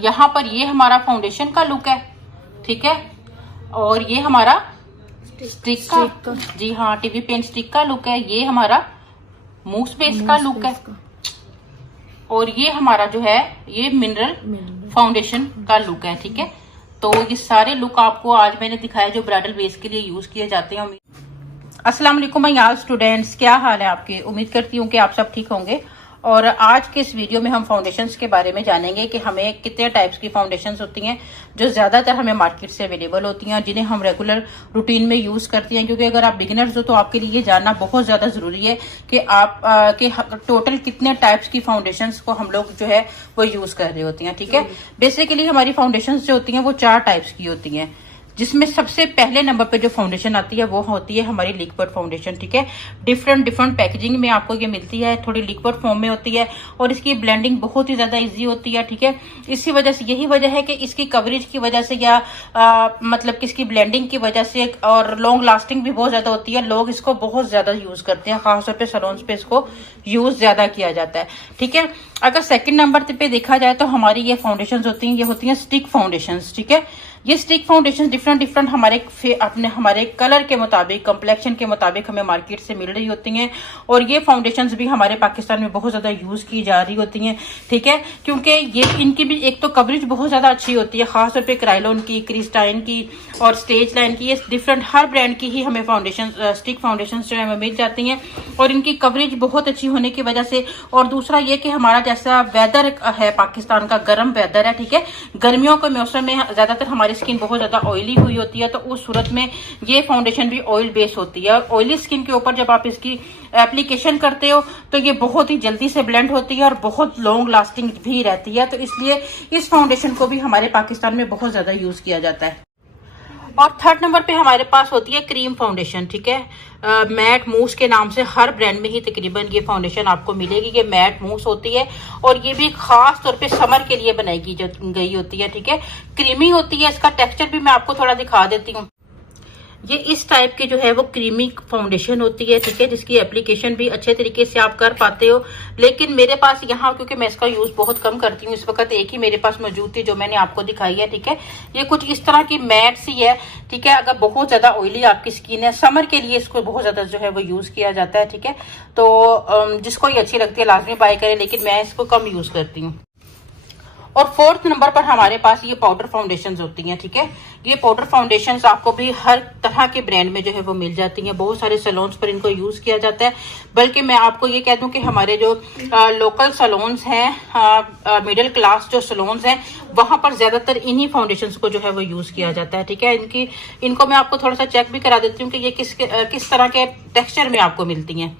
यहाँ पर ये हमारा फाउंडेशन का लुक है, ठीक है। और ये हमारा स्टिक का, जी हाँ, टीवी पेंट स्टिक का लुक है। ये हमारा मूस बेस का लुक है। और ये हमारा जो है ये मिनरल फाउंडेशन का लुक है, ठीक है। तो ये सारे लुक आपको आज मैंने दिखाया जो ब्राइडल बेस के लिए यूज किए जाते हैं। अस्सलाम वालेकुम माय यार स्टूडेंट्स, क्या हाल है आपके? उम्मीद करती हूँ कि आप सब ठीक होंगे। और आज के इस वीडियो में हम फाउंडेशंस के बारे में जानेंगे कि हमें कितने टाइप्स की फाउंडेशंस होती हैं जो ज्यादातर हमें मार्केट से अवेलेबल होती हैं, जिन्हें हम रेगुलर रूटीन में यूज करती हैं। क्योंकि अगर आप बिगिनर्स हो तो आपके लिए ये जानना बहुत ज्यादा जरूरी है कि आप के टोटल कितने टाइप्स की फाउंडेशंस को हम लोग जो है वो यूज कर रहे होती हैं, ठीक है। बेसिकली हमारी फाउंडेशंस जो होती हैं वो 4 टाइप्स की होती हैं, जिसमें सबसे पहले नंबर पे जो फाउंडेशन आती है वो होती है हमारी लिक्विड फाउंडेशन, ठीक है। डिफरेंट पैकेजिंग में आपको ये मिलती है, थोड़ी लिक्विड फॉर्म में होती है और इसकी ब्लेंडिंग बहुत ही ज्यादा इजी होती है, ठीक है। इसी वजह से, यही वजह है कि इसकी कवरेज की वजह से या मतलब कि इसकी ब्लेंडिंग की वजह से और लॉन्ग लास्टिंग भी बहुत ज्यादा होती है। लोग इसको बहुत ज्यादा यूज करते हैं, खासतौर पे सैलून्स पे इसको यूज ज्यादा किया जाता है, ठीक है। अगर सेकंड नंबर पे देखा जाए तो हमारी ये फाउंडेशन होती हैं, ये होती हैं स्टिक फाउंडेशन, ठीक है। ये स्टिक फाउंडेशन डिफरेंट हमारे कलर के मुताबिक, कम्प्लेक्शन के मुताबिक हमें मार्केट से मिल रही होती हैं। और ये फाउंडेशंस भी हमारे पाकिस्तान में बहुत ज्यादा यूज की जा रही होती हैं, ठीक है। क्योंकि ये इनकी भी एक तो कवरेज बहुत ज्यादा अच्छी होती है, खासतौर पे क्राइलोन की, क्रिस्टाइन की और स्टेज लाइन की। ये डिफरेंट हर ब्रांड की ही हमें फाउंडेशन, स्टिक फाउंडेशन जो है मिल जाती हैं और इनकी कवरेज बहुत अच्छी होने की वजह से। और दूसरा ये कि हमारा जैसा वेदर है, पाकिस्तान का गर्म वेदर है, ठीक है। गर्मियों के मौसम में ज्यादातर हमारी स्किन बहुत ज्यादा ऑयली हुई होती है, तो उस सूरत में ये फाउंडेशन भी ऑयल बेस होती है। और ऑयली स्किन के ऊपर जब आप इसकी एप्लीकेशन करते हो तो ये बहुत ही जल्दी से ब्लेंड होती है और बहुत लॉन्ग लास्टिंग भी रहती है। तो इसलिए इस फाउंडेशन को भी हमारे पाकिस्तान में बहुत ज्यादा यूज किया जाता है। और थर्ड नंबर पे हमारे पास होती है क्रीम फाउंडेशन, ठीक है। मैट मूस के नाम से हर ब्रांड में ही तकरीबन ये फाउंडेशन आपको मिलेगी। ये मैट मूस होती है और ये भी खास तौर पे समर के लिए बनाई गई होती है, ठीक है। क्रीमी होती है, इसका टेक्सचर भी मैं आपको थोड़ा दिखा देती हूँ। ये इस टाइप की जो है वो क्रीमी फाउंडेशन होती है, ठीक है, जिसकी एप्लीकेशन भी अच्छे तरीके से आप कर पाते हो। लेकिन मेरे पास यहाँ, क्योंकि मैं इसका यूज बहुत कम करती हूँ, इस वक्त एक ही मेरे पास मौजूद थी जो मैंने आपको दिखाई है, ठीक है। ये कुछ इस तरह की मैट सी है, ठीक है। अगर बहुत ज्यादा ऑयली आपकी स्किन है, समर के लिए इसको बहुत ज्यादा जो है वो यूज किया जाता है, ठीक है। तो जिसको ये अच्छी लगती है लाजमी बाय करे, लेकिन मैं इसको कम यूज करती हूँ। और फोर्थ नंबर पर हमारे पास ये पाउडर फाउंडेशंस होती हैं, ठीक है। ये पाउडर फाउंडेशंस आपको भी हर तरह के ब्रांड में जो है वो मिल जाती हैं। बहुत सारे सैलून्स पर इनको यूज किया जाता है। बल्कि मैं आपको ये कह दूं कि हमारे जो लोकल सैलून्स हैं, मिडिल क्लास जो सैलून्स हैं, वहां पर ज्यादातर इन्हीं फाउंडेशंस को जो है वो यूज किया जाता है, ठीक है। इनको मैं आपको थोड़ा सा चेक भी करा देती हूँ कि ये किस तरह के टेक्सचर में आपको मिलती हैं।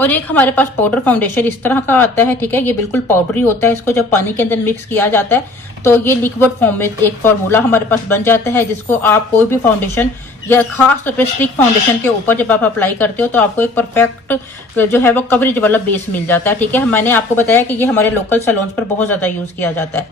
और एक हमारे पास पाउडर फाउंडेशन इस तरह का आता है, ठीक है। ये बिल्कुल पाउडरी होता है। इसको जब पानी के अंदर मिक्स किया जाता है तो ये लिक्विड फॉर्म में एक फॉर्मूला हमारे पास बन जाता है, जिसको आप कोई भी फाउंडेशन या खास तौर पे स्टिक फाउंडेशन के ऊपर जब आप अप्लाई करते हो तो आपको एक परफेक्ट जो है वो कवरेज वाला बेस मिल जाता है, ठीक है। मैंने आपको बताया कि ये हमारे लोकल सैलून्स पर बहुत ज्यादा यूज किया जाता है।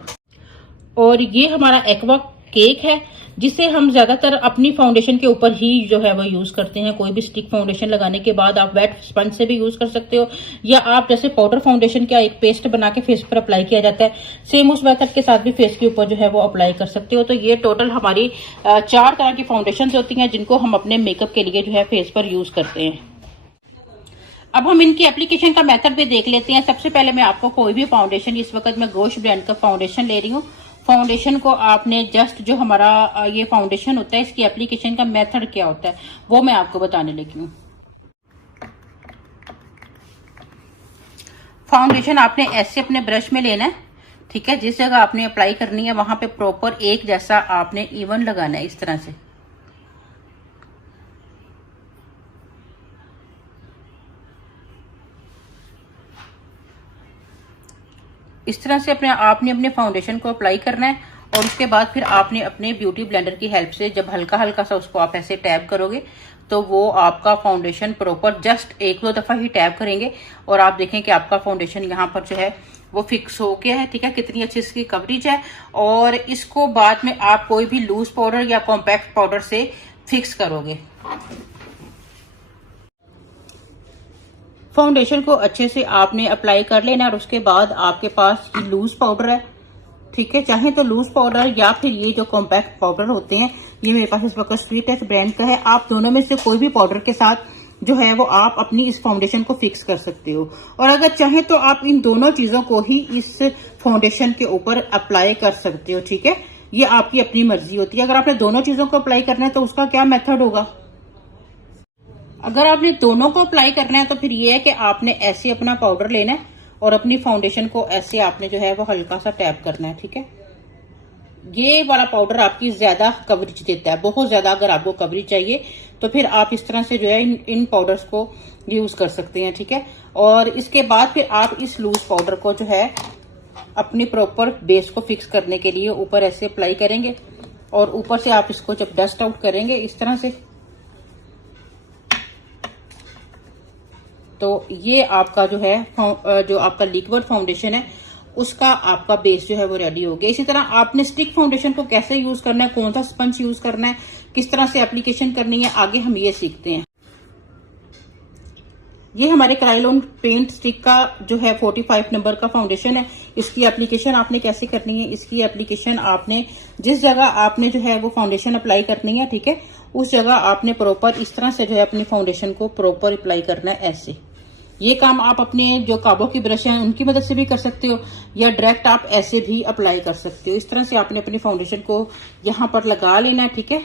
और ये हमारा एक्वा केक है, जिसे हम ज्यादातर अपनी फाउंडेशन के ऊपर ही जो है वो यूज करते हैं। कोई भी स्टिक फाउंडेशन लगाने के बाद आप वेट स्पंज से भी यूज कर सकते हो, या आप जैसे पाउडर फाउंडेशन का एक पेस्ट बना के फेस पर अप्लाई किया जाता है, सेम उस मेथड के साथ भी फेस के ऊपर जो है वो अप्लाई कर सकते हो। तो ये टोटल हमारी 4 तरह की फाउंडेशन होती हैं जिनको हम अपने मेकअप के लिए जो है फेस पर यूज करते हैं। अब हम इनकी एप्लीकेशन का मेथड भी देख लेते हैं। सबसे पहले मैं आपको कोई भी फाउंडेशन, इस वक्त मैं गोश ब्रांड का फाउंडेशन ले रही हूँ। फाउंडेशन को आपने जस्ट जो हमारा ये फाउंडेशन होता है, इसकी एप्लीकेशन का मेथड क्या होता है वो मैं आपको बताने लगी हूँ। फाउंडेशन आपने ऐसे अपने ब्रश में लेना है, ठीक है। जिस जगह आपने अप्लाई करनी है वहां पे प्रॉपर एक जैसा आपने इवन लगाना है, इस तरह से। इस तरह से आपने अपने फाउंडेशन को अप्लाई करना है। और उसके बाद फिर आपने अपने ब्यूटी ब्लेंडर की हेल्प से जब हल्का हल्का सा उसको आप ऐसे टैप करोगे तो वो आपका फाउंडेशन प्रॉपर जस्ट 1-2 दफा ही टैप करेंगे और आप देखें कि आपका फाउंडेशन यहाँ पर जो है वो फिक्स हो गया है, ठीक है। कितनी अच्छी इसकी कवरेज है। और इसको बाद में आप कोई भी लूज पाउडर या कॉम्पैक्ट पाउडर से फिक्स करोगे। फाउंडेशन को अच्छे से आपने अप्लाई कर लेना और उसके बाद आपके पास लूज पाउडर है, ठीक है, चाहे तो लूज पाउडर या फिर ये जो कॉम्पैक्ट पाउडर होते हैं, ये मेरे पास इस वक्त स्वीट टच ब्रांड का है। आप दोनों में से कोई भी पाउडर के साथ जो है वो आप अपनी इस फाउंडेशन को फिक्स कर सकते हो। और अगर चाहे तो आप इन दोनों चीजों को ही इस फाउंडेशन के ऊपर अप्लाई कर सकते हो, ठीक है, ये आपकी अपनी मर्जी होती है। अगर आपने दोनों चीजों को अप्लाई करना है तो उसका क्या मेथड होगा? अगर आपने दोनों को अप्लाई करना है तो फिर ये है कि आपने ऐसे अपना पाउडर लेना है और अपनी फाउंडेशन को ऐसे आपने जो है वो हल्का सा टैप करना है, ठीक है। ये वाला पाउडर आपकी ज्यादा कवरेज देता है, बहुत ज्यादा। अगर आपको कवरेज चाहिए तो फिर आप इस तरह से जो है इन पाउडर्स को यूज कर सकते हैं, ठीक है। और इसके बाद फिर आप इस लूज पाउडर को जो है अपनी प्रॉपर बेस को फिक्स करने के लिए ऊपर ऐसे अप्लाई करेंगे और ऊपर से आप इसको जब डस्ट आउट करेंगे इस तरह से, तो ये आपका जो है जो आपका लिक्विड फाउंडेशन है उसका आपका बेस जो है वो रेडी हो गया। इसी तरह आपने स्टिक फाउंडेशन को कैसे यूज करना है, कौन सा स्पंज यूज करना है, किस तरह से एप्लीकेशन करनी है, आगे हम ये सीखते हैं। ये हमारे क्रायोलॉन पेंट स्टिक का जो है 45 नंबर का फाउंडेशन है। इसकी एप्लीकेशन आपने कैसे करनी है, इसकी एप्लीकेशन आपने जिस जगह आपने जो है वो फाउंडेशन अप्लाई करनी है, ठीक है, उस जगह आपने प्रॉपर इस तरह से जो है अपनी फाउंडेशन को प्रॉपर अप्लाई करना है ऐसे। ये काम आप अपने जो काबो की ब्रश हैं उनकी मदद से भी कर सकते हो या डायरेक्ट आप ऐसे भी अप्लाई कर सकते हो। इस तरह से आपने अपनी फाउंडेशन को यहां पर लगा लेना है, ठीक है।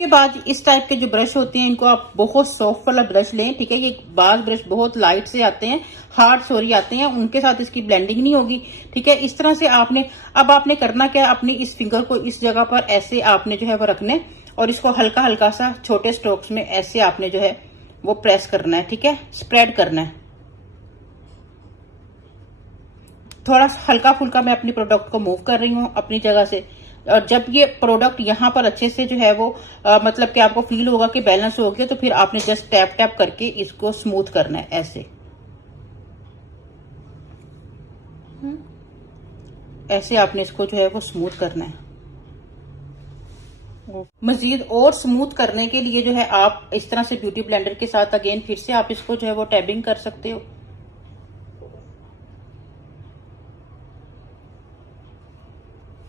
के बाद इस टाइप के जो ब्रश होते हैं इनको आप बहुत सॉफ्ट वाला ब्रश लें, ठीक है। ये बाज ब्रश बहुत लाइट से आते हैं, हार्ड सॉरी आते हैं, उनके साथ इसकी ब्लेंडिंग नहीं होगी, ठीक है। इस तरह से आपने करना क्या है, अपनी इस फिंगर को इस जगह पर ऐसे आपने जो है वो रखने और इसको हल्का हल्का सा छोटे स्ट्रोक्स में ऐसे आपने जो है वो प्रेस करना है, ठीक है, स्प्रेड करना है। थोड़ा हल्का फुल्का मैं अपनी प्रोडक्ट को मूव कर रही हूँ अपनी जगह से। और जब ये प्रोडक्ट यहाँ पर अच्छे से जो है वो मतलब कि आपको फील होगा कि बैलेंस हो गया, तो फिर आपने जस्ट टैप टैप करके इसको स्मूथ करना है ऐसे। ऐसे आपने इसको जो है वो स्मूथ करना है। मजीद और स्मूथ करने के लिए जो है आप इस तरह से ब्यूटी ब्लेंडर के साथ अगेन फिर से आप इसको जो है वो टैबिंग कर सकते हो।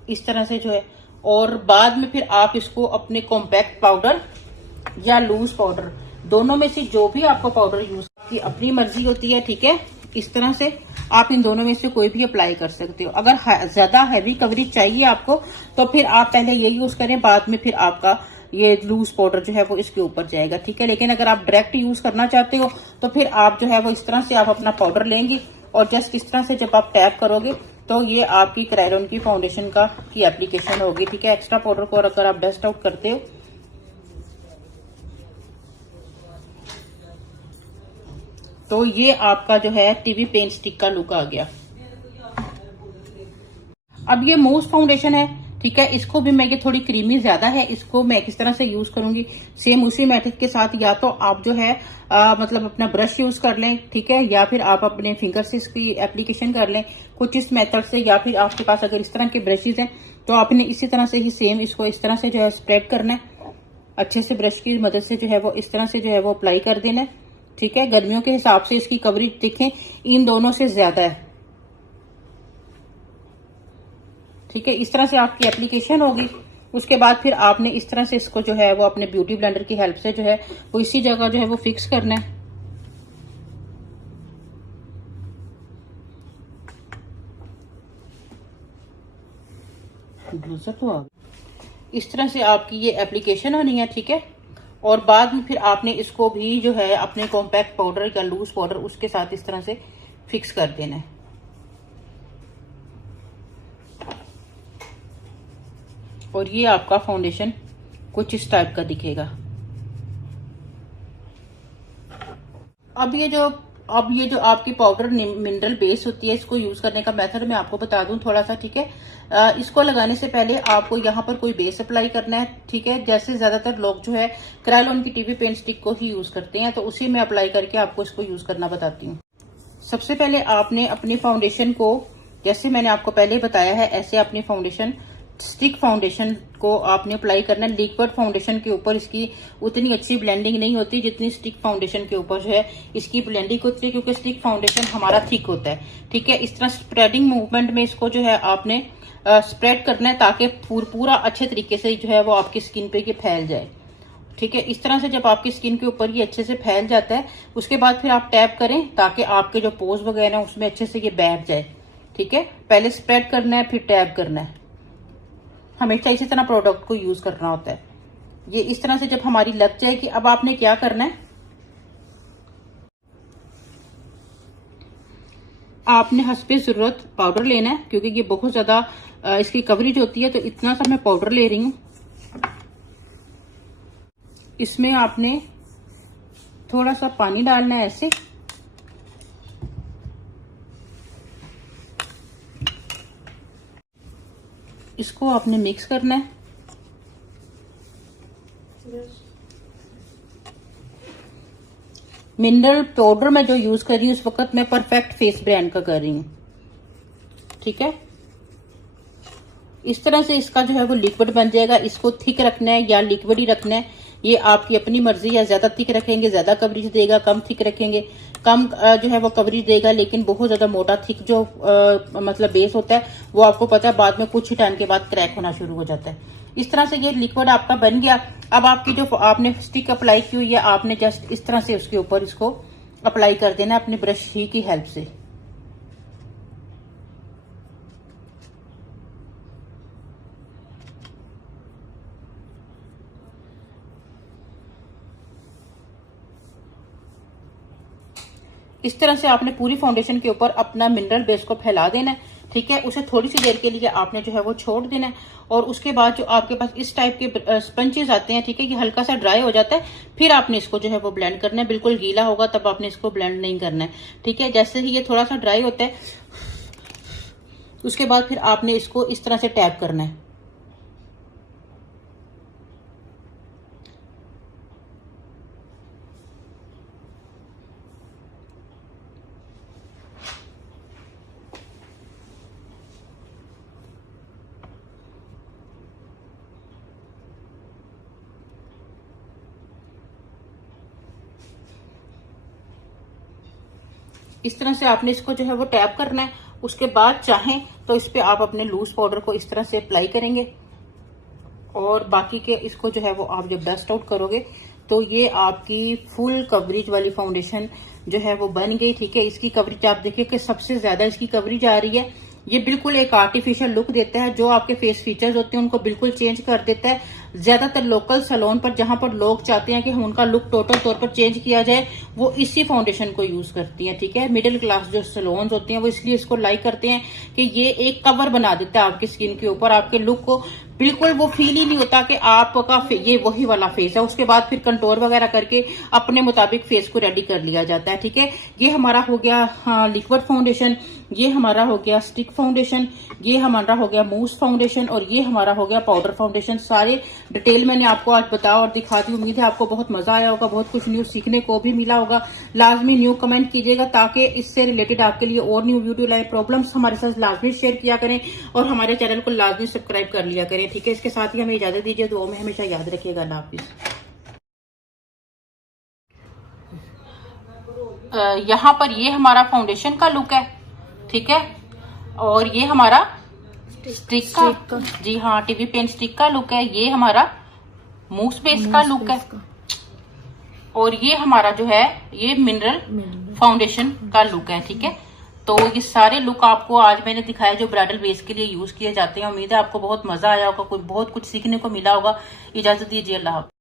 इस तरह से जो है, और बाद में फिर आप इसको अपने कॉम्पैक्ट पाउडर या लूज पाउडर दोनों में से जो भी आपको पाउडर यूज की अपनी मर्जी होती है, ठीक है। इस तरह से आप इन दोनों में से कोई भी अप्लाई कर सकते हो। अगर ज्यादा हैवी कवरेज चाहिए आपको तो फिर आप पहले ये यूज करें, बाद में फिर आपका ये लूज पाउडर जो है वो इसके ऊपर जाएगा, ठीक है। लेकिन अगर आप डायरेक्ट यूज करना चाहते हो तो फिर आप जो है वो इस तरह से आप अपना पाउडर लेंगे और जस्ट इस तरह से जब आप टैप करोगे तो ये आपकी क्रायोलॉन की फाउंडेशन की एप्लीकेशन होगी, ठीक है। एक्स्ट्रा पाउडर को अगर आप डस्ट आउट करते हो तो ये आपका जो है टीवी पेंट स्टिक का लुक आ गया। अब ये मूस फाउंडेशन है, ठीक है। इसको भी मैं, ये थोड़ी क्रीमी ज्यादा है, इसको मैं किस तरह से यूज करूंगी, सेम उसी मेथड के साथ। या तो आप जो है मतलब अपना ब्रश यूज कर लें, ठीक है, या फिर आप अपने फिंगर से इसकी एप्लीकेशन कर लें कुछ इस मेथड से। या फिर आपके पास अगर इस तरह के ब्रशेज हैं तो आपने इसी तरह से ही सेम इसको इस तरह से जो है स्प्रेड करना है अच्छे से, ब्रश की मदद से जो है वो इस तरह से जो है वो अप्लाई कर देना है, ठीक है। गर्मियों के हिसाब से इसकी कवरेज देखें इन दोनों से ज्यादा है, ठीक है। इस तरह से आपकी एप्लीकेशन होगी। उसके बाद फिर आपने इस तरह से इसको जो है वो अपने ब्यूटी ब्लेंडर की हेल्प से जो है वो इसी जगह जो है वो फिक्स करना है। तो इस तरह से आपकी ये एप्लीकेशन होनी है, ठीक है। और बाद में फिर आपने इसको भी जो है अपने कॉम्पैक्ट पाउडर या लूज पाउडर उसके साथ इस तरह से फिक्स कर देना है। और ये आपका फाउंडेशन कुछ इस टाइप का दिखेगा। अब ये जो आपकी पाउडर मिनरल बेस होती है, इसको यूज करने का मेथड मैं आपको बता दूं थोड़ा सा, ठीक है। इसको लगाने से पहले आपको यहाँ पर कोई बेस अप्लाई करना है, ठीक है। जैसे ज्यादातर लोग जो है क्रायोलॉन की टीवी पेंट स्टिक को ही यूज करते हैं, तो उसी में अप्लाई करके आपको इसको यूज करना बताती हूँ। सबसे पहले आपने अपनी फाउंडेशन को, जैसे मैंने आपको पहले बताया है, ऐसे अपनी फाउंडेशन स्टिक फाउंडेशन को आपने अप्लाई करना है। लिक्विड फाउंडेशन के ऊपर इसकी उतनी अच्छी ब्लेंडिंग नहीं होती जितनी स्टिक फाउंडेशन के ऊपर जो है इसकी ब्लेंडिंग होती है, क्योंकि स्टिक फाउंडेशन हमारा थिक होता है। ठीक है, इस तरह स्प्रेडिंग मूवमेंट में इसको जो है आपने स्प्रेड करना है ताकि पूरा अच्छे तरीके से जो है वो आपकी स्किन पे ये फैल जाए। ठीक है, इस तरह से जब आपकी स्किन के ऊपर ये अच्छे से फैल जाता है उसके बाद फिर आप टैप करें ताकि आपके जो पोज वगैरह हैं उसमें अच्छे से ये बैठ जाए। ठीक है, पहले स्प्रेड करना है फिर टैप करना है, हमेशा इसी तरह प्रोडक्ट को यूज करना होता है। ये इस तरह से जब हमारी लग जाएगी, अब आपने क्या करना है, आपने हस्बे जरूरत पाउडर लेना है, क्योंकि ये बहुत ज्यादा इसकी कवरेज होती है, तो इतना सा मैं पाउडर ले रही हूं। इसमें आपने थोड़ा सा पानी डालना है ऐसे, इसको आपने मिक्स करना है। मिनरल पाउडर मैं जो यूज कर रही हूँ उस वक्त मैं परफेक्ट फेस ब्रांड का कर रही हूँ। ठीक है, इस तरह से इसका जो है वो लिक्विड बन जाएगा। इसको थिक रखना है या लिक्विड ही रखना है, ये आपकी अपनी मर्जी है। ज्यादा थिक रखेंगे ज्यादा कवरेज देगा, कम थिक रखेंगे कम जो है वो कवरेज देगा। लेकिन बहुत ज्यादा मोटा थिक जो मतलब बेस होता है वो आपको पता है बाद में कुछ ही टाइम के बाद क्रैक होना शुरू हो जाता है। इस तरह से ये लिक्विड आपका बन गया। अब आपकी जो आपने स्टिक अप्लाई की हुई है आपने जस्ट इस तरह से उसके ऊपर इसको अप्लाई कर देना अपने ब्रश ही की हेल्प से। इस तरह से आपने पूरी फाउंडेशन के ऊपर अपना मिनरल बेस को फैला देना है। ठीक है, उसे थोड़ी सी देर के लिए आपने जो है वो छोड़ देना है, और उसके बाद जो आपके पास इस टाइप के स्पंचेस आते हैं, ठीक है, ये हल्का सा ड्राई हो जाता है, फिर आपने इसको जो है वो ब्लेंड करना है। बिल्कुल गीला होगा तब आपने इसको ब्लेंड नहीं करना है। ठीक है, जैसे ही ये थोड़ा सा ड्राई होता है उसके बाद फिर आपने इसको इस तरह से टैप करना है। इस तरह से आपने इसको जो है वो टैप करना है। उसके बाद चाहें तो इस पे आप अपने लूज पाउडर को इस तरह से अप्लाई करेंगे, और बाकी के इसको जो है वो आप जब डस्ट आउट करोगे तो ये आपकी फुल कवरेज वाली फाउंडेशन जो है वो बन गई। ठीक है, इसकी कवरेज आप देखिए कि सबसे ज्यादा इसकी कवरेज आ रही है। ये बिल्कुल एक आर्टिफिशियल लुक देता है, जो आपके फेस फीचर्स होते हैं उनको बिल्कुल चेंज कर देता है। ज्यादातर लोकल सैलून पर जहां पर लोग चाहते हैं कि उनका लुक टोटल तौर पर चेंज किया जाए वो इसी फाउंडेशन को यूज करती हैं। ठीक है, मिडिल क्लास जो सैलून होती हैं वो इसलिए इसको लाइक करते हैं कि ये एक कवर बना देता है आपकी स्किन के ऊपर, आपके लुक को बिल्कुल वो फील ही नहीं होता कि आपका ये वही वाला फेस है। उसके बाद फिर कंटोर वगैरह करके अपने मुताबिक फेस को रेडी कर लिया जाता है। ठीक है, ये हमारा हो गया लिक्विड फाउंडेशन, ये हमारा हो गया स्टिक फाउंडेशन, ये हमारा हो गया मूस फाउंडेशन, और ये हमारा हो गया पाउडर फाउंडेशन। सारे डिटेल मैंने आपको आज बताया और दिखा दी। उम्मीद है आपको बहुत मजा आया होगा, बहुत कुछ न्यू सीखने को भी मिला होगा। लाजमी न्यू कमेंट कीजिएगा ताकि इससे रिलेटेड आपके लिए और न्यू वीडियो लाइव प्रॉब्लम्स हमारे साथ लाजमी शेयर किया करें, और हमारे चैनल को लाजमी सब्सक्राइब कर लिया करें। ठीक है, इसके साथ ही हमें इजाजत दीजिए। दुआ में हमेशा याद रखिएगा। अल्लाह हाफिज। यहाँ पर ये हमारा फाउंडेशन का लुक है। ठीक है, और ये हमारा स्टिक का, जी हाँ, टीवी पेंट स्टिक का लुक है। ये हमारा मूस बेस का लुक है, और ये हमारा जो है ये मिनरल फाउंडेशन का लुक है। ठीक है, तो ये सारे लुक आपको आज मैंने दिखाया जो ब्राइडल बेस के लिए यूज किए जाते हैं। उम्मीद है आपको बहुत मजा आया होगा, बहुत कुछ सीखने को मिला होगा। इजाजत दीजिए, अल्लाह हाफ़िज़।